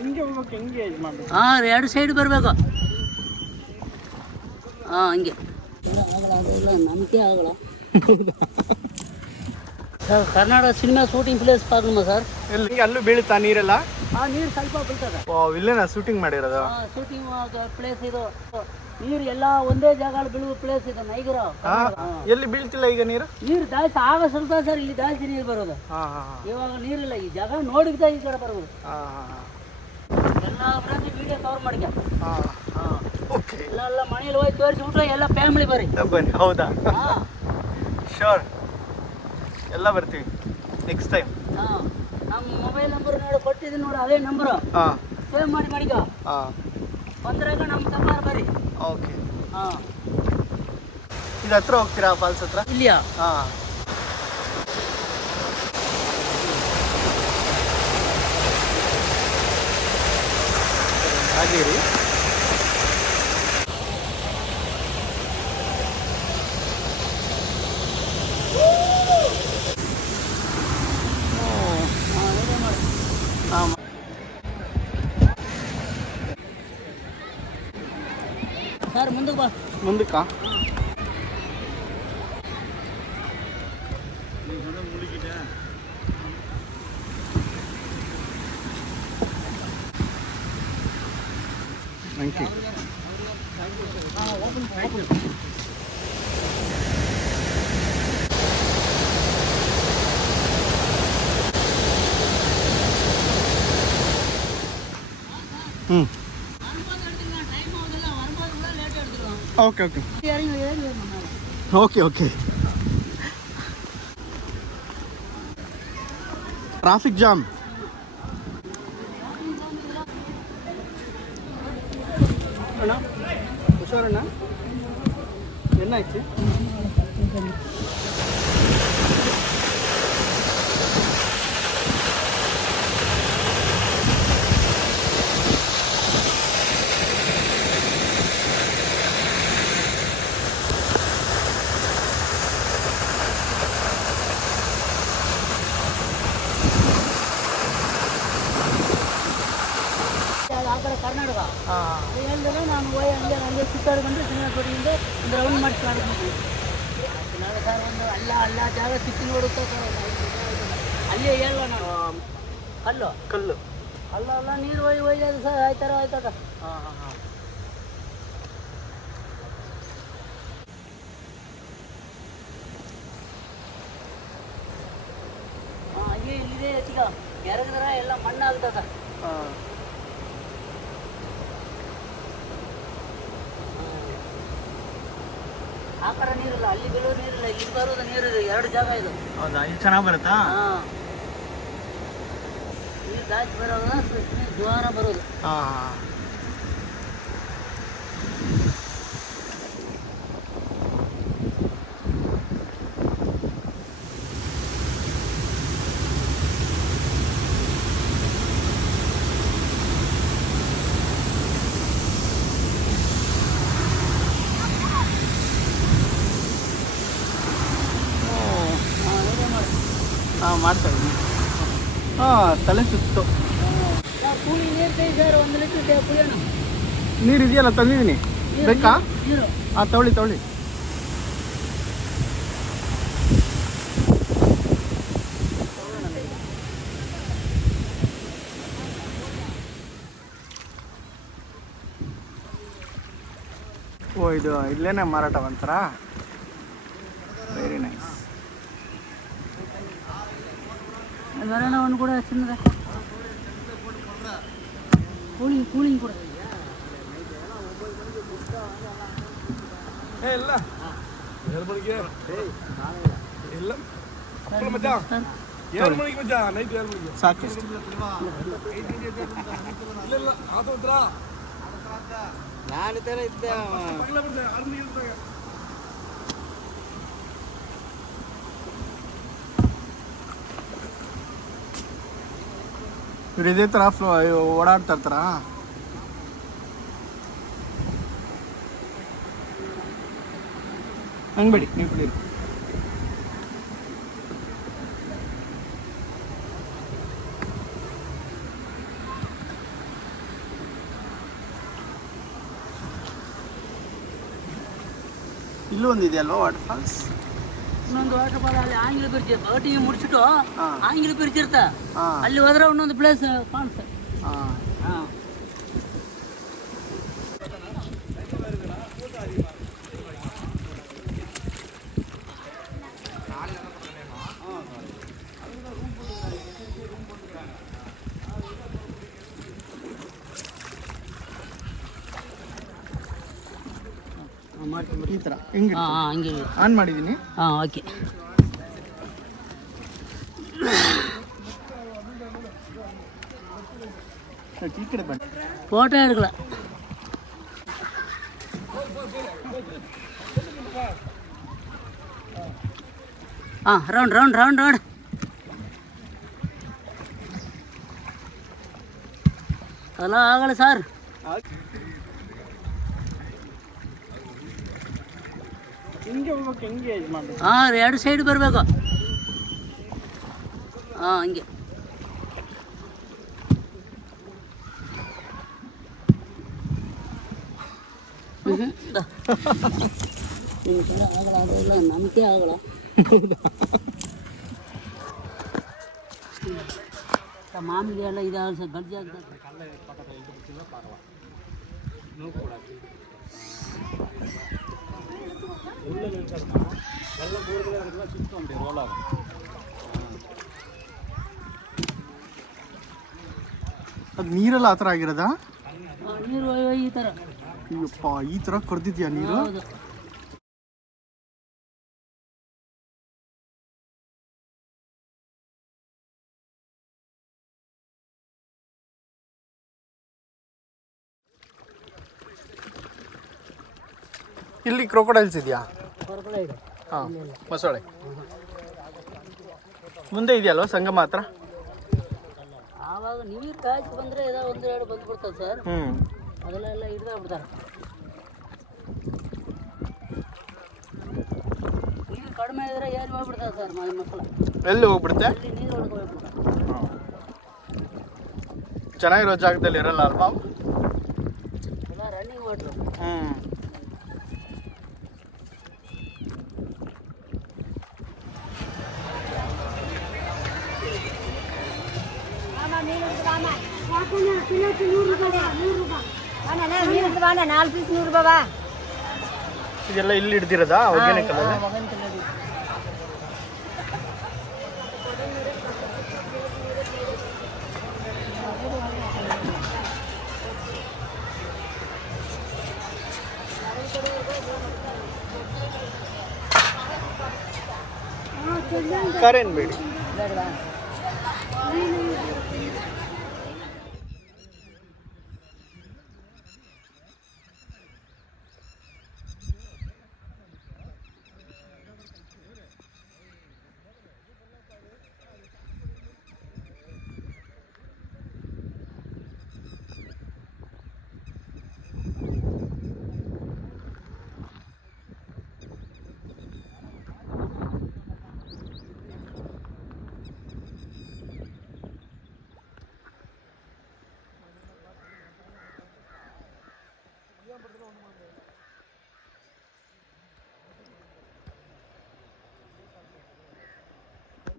ಹಿಂಗೆ ಹೋಗ್ಬೇಕು, ಹೆಂಗೆ ಇದು ಮಾಡಬೇಕು? ಹಾಂ, ಎರಡು ಸೈಡ್ ಬರಬೇಕು. ಹಾಂ, ಹಂಗೆ ಆಗಲ್ಲ, ನಂಬಿಕೆ ಆಗಲ್ಲ sir. Karnataka cinema shooting place problem sir. ಎಲ್ಲಿ ಅಲ್ಲೂ ಬೀಳುತ್ತಾ ನೀರೆಲ್ಲ? ಹಾಂ, ನೀರು ಸ್ವಲ್ಪ ಬೀಳ್ತದೆ. ಇಲ್ಲೇನಾ ಶೂಟಿಂಗ್ ಮಾಡಿರೋದು? ಶೂಟಿಂಗ್ ಪ್ಲೇಸ್ ಇದು. ನೀರು ಎಲ್ಲ ಒಂದೇ ಜಾಗ ಬೀಳುವ ಪ್ಲೇಸ್ ಇದು ನೈಗರ. ಎಲ್ಲಿ ಬೀಳ್ತಿಲ್ಲ ಈಗ ನೀರು? ನೀರು ಜಾಸ್ತಿ ಆಗ ಸ್ವಲ್ಪ ಸರ್, ಇಲ್ಲಿ ಜಾಸ್ತಿ ನೀರು ಬರೋದು. ಇವಾಗ ನೀರಿಲ್ಲ, ಈ ಜಾಗ ನೋಡಿದ ಈ ಕಡೆ ಬರೋದು. ಎಲ್ಲ ಫ್ರೆಂಡ್ಸ್ ವಿಡಿಯೋ ಕವರ್ ಮಾಡಿಕ. ಎಲ್ಲ ಮನೇಲಿ ಹೋಗಿ ತೋರಿಸ್ಬಿಟ್ರೆ ಎಲ್ಲ ಫ್ಯಾಮಿಲಿ ಬನ್ನಿ. ಹೌದಾ? ಶೋರ್, ಎಲ್ಲ ಬರ್ತೀವಿ ನೆಕ್ಸ್ಟ್ ಟೈಮ್. ನಮ್ಮ ಮೊಬೈಲ್ ನಂಬರ್ ನೋಡಿ ಕೊಟ್ಟಿದ್ದೀನಿ ನೋಡಿ, ಅದೇ ನಂಬರು ಸೇವ್ ಮಾಡಿ ಮಾಡಿಕ. ಬಂದ್ರಾಗ ನಮ್ಮ ತಮ್ಮ ಬರ್ರಿ. ಓಕೆ. ಇದು ಹತ್ರ ಹೋಗ್ತೀರಾ ಫಾಲ್ಸ್ ಹತ್ರ? ಇಲ್ಲಿಯಾ? ಹಾಗೆ ರೀ. ಸರ್ ಮುಂದಕ್ಕೆ ಬಾ. ಮುಂದಕ್ಕಾ? Thank you. Okay okay okay okay. Traffic jam. ಅಣ್ಣ ಹುಷಾರಣ್ಣ, ಏನಾಯ್ತು? ಕರ್ನಾಟಕ ಹೇಳಿದ್ರೆ ನಾನು ಹೋಗಿ ಹಂಗೆ ಸುತ್ತಾಡ್ಕೊಂಡು ಶ್ರೀನಿವಾಸಪುರದಿಂದ ಒಂದು ರೌಂಡ್ ಮಾಡಿಸ್ಕೊಂಡಿದ್ದೀನಿ. ನಾಳೆ ಸರ್ ಒಂದು ಅಲ್ಲ ಜಾಗ ಸುತ್ತಿ ನೋಡುತ್ತಾ ಸರ್. ಅಲ್ಲೇ ಹೇಳುವ ನಾನು, ಕಲ್ಲು ಅಲ್ಲ ನೀರು ಹೋಗಿ ಅದು ಸರ್. ಆಯ್ತದ. ಹಂಗೆ ಇಲ್ಲಿದೆ ಈಗ ಎರಗಿದ್ರೆ ಎಲ್ಲ ಮಣ್ಣಾಗ್ತದ. ಆ ಕಡೆ ನೀರಿಲ್ಲ, ಅಲ್ಲಿ ಬೀಳೋ ನೀರಿಲ್ಲ, ಇಲ್ಲಿ ಬರೋದು ನೀರಿದೆ. ಎರಡು ಜಾಗ ಇದು. ಹೌದಾ? ಇಲ್ಲಿ ಚೆನ್ನಾಗಿ ಬರುತ್ತಾ? ನೀರು ಜಾಸ್ತಿ ಬರೋದು, ನೀರು ಜೋರ ಬರೋದು. ಮಾಡ್ತಾ ಇದ್ದೀನಿ. ತಲೆ ಸುತ್ತು. ಪುಳಿ ನೀರು ಕೈ ಸರ್, 1 ಲೀಟ್ರ್ ಪುಳಿಯೋಣ. ನೀರು ಇದೆಯಲ್ಲ, ತಂದಿದ್ದೀನಿ. ಬೇಕಾ? ನೀರು ತಗೊಳ್ಳಿ. ಇದು ಇಲ್ಲೇನೆ ಮಾರಾಟ ಮಾಡ್ತಾರಾ? Very nice. ಒಂದು ಕೂಡ ಚಿನ್ನದ ಕೂಲಿಂಗ್ ಕೂಡ ಇಲ್ಲ ಸಾಕು. ಇದೇ ಥರ ಓಡಾಡ್ತಾ ಇರ್ತಾರ. ಹಂಗೆ ಬಿಡಿ, ನೀವು ಬಿಡಿ. ಇಲ್ಲೂ ಒಂದು ಇದೆಯಲ್ವಾ ವಾಟರ್ ಫಾಲ್ಸ್? ಇನ್ನೊಂದು ವಾಟರ್ ಫಾಲ್ ಅಲ್ಲಿ ಆಂಗ್ಲ ಬ್ರಿಡ್ಜ್ ಬೋಟಿಗೆ ಮುಡಿಸಿಟ್ಟು ಹಾಂ ಆಂಗ್ಲ ಬ್ರಿಡ್ಜ್ ಇರ್ತಾ ಹಾಂ ಅಲ್ಲಿ ಹೋದ್ರೆ ಇನ್ನೊಂದು ಪ್ಲೇಸ್ ಕಾಣಿಸ್ತದೆ. ಹಾಂ. ಹಾಂ ಈ ಥರ ಹೆಂಗೆ ಹಾಂ ಹಂಗೆ ಆನ್ ಮಾಡಿದ್ದೀನಿ. ಹಾಂ ಓಕೆ. ಈ ಕಡೆ ಬನ್ನಿ. ಫೋಟೋ எடுக்கல. ಹಾಂ ರೌಂಡ್ ರೌಂಡ್ ರೌಂಡ್ ರೌಂಡ್. ಅಲ್ಲ ಆಗಲ್ಲ ಸರ್. ಹಿಂಗೆ ಹೋಗ್ಬೇಕು, ಹೆಂಗೆ ಇದು ಮಾಡಬೇಕು? ಹಾಂ ಎರಡು ಸೈಡ್ ಬರಬೇಕು. ಹಾಂ ಹಂಗೆ. ಆಗಲ್ಲ ನಂಬಿಕೆ ಆಗಲ್ಲ. ಮಾಮೂಲಿ ಎಲ್ಲ ಇದಾಗಲ್ಲ ಸರ್, ಗಡ್ಜಿ ಆಗ್ತದೆ. ಅದು ನೀರೆಲ್ಲ ಆ ಥರ ಆಗಿರೋದಾ? ನೀರು ಈ ಥರ. ಅಯ್ಯಪ್ಪ, ಈ ಥರ ಕೊಡ್ದಿದ್ಯಾ ನೀರು? ಹೌದು. ಇಲ್ಲಿ ಕ್ರೊಕೊಡೈಲ್ಸ್ ಇದೆಯಾ? ಹೊರಗಡೆ ಇದೆ. ಹಾಂ, ಮೊಸಳೆ ಮುಂದೆ ಇದೆಯಲ್ವ ಸಂಗಮ ಹತ್ರ? ಆವಾಗ ನೀರು ಕಾಯ್ತು ಬಂದರೆ ಏನೋ ಒಂದು ಎರಡು ಬಂದ್ಬಿಡ್ತದೆ ಸರ್. ಹ್ಞೂ, ಅದೆಲ್ಲ ಹಿಡ್ದಾಗ್ಬಿಡ್ತಾರೆ. ನೀರು ಕಡಿಮೆ ಇದ್ರೆ ಏನು ಹೋಗ್ಬಿಡ್ತಾರೆ ಸರ್ ಮಕ್ಕಳು. ಎಲ್ಲಿ ಹೋಗ್ಬಿಡುತ್ತೆ? ಅಲ್ಲಿ ನೀರು ಒಳಗೆ ಹೋಗ್ಬಿಡ್ತಾರೆ. ಚೆನ್ನಾಗಿರೋ ಜಾಗದಲ್ಲಿ ಇರಲ್ಲ ಅಲ್ವಾ? ಎಲ್ಲ ರನ್ನಿಂಗ್ ವಾಟ್ರು. ಹ್ಞೂ. ಇದೆಲ್ಲ ಇಲ್ಲಿ ಹಿಡ್ದಿರೋದಾ ಒಗ್ಯಾನಿಕಲಲ್ಲಿ? ಕರೇನ್ ಬೇಡಿ.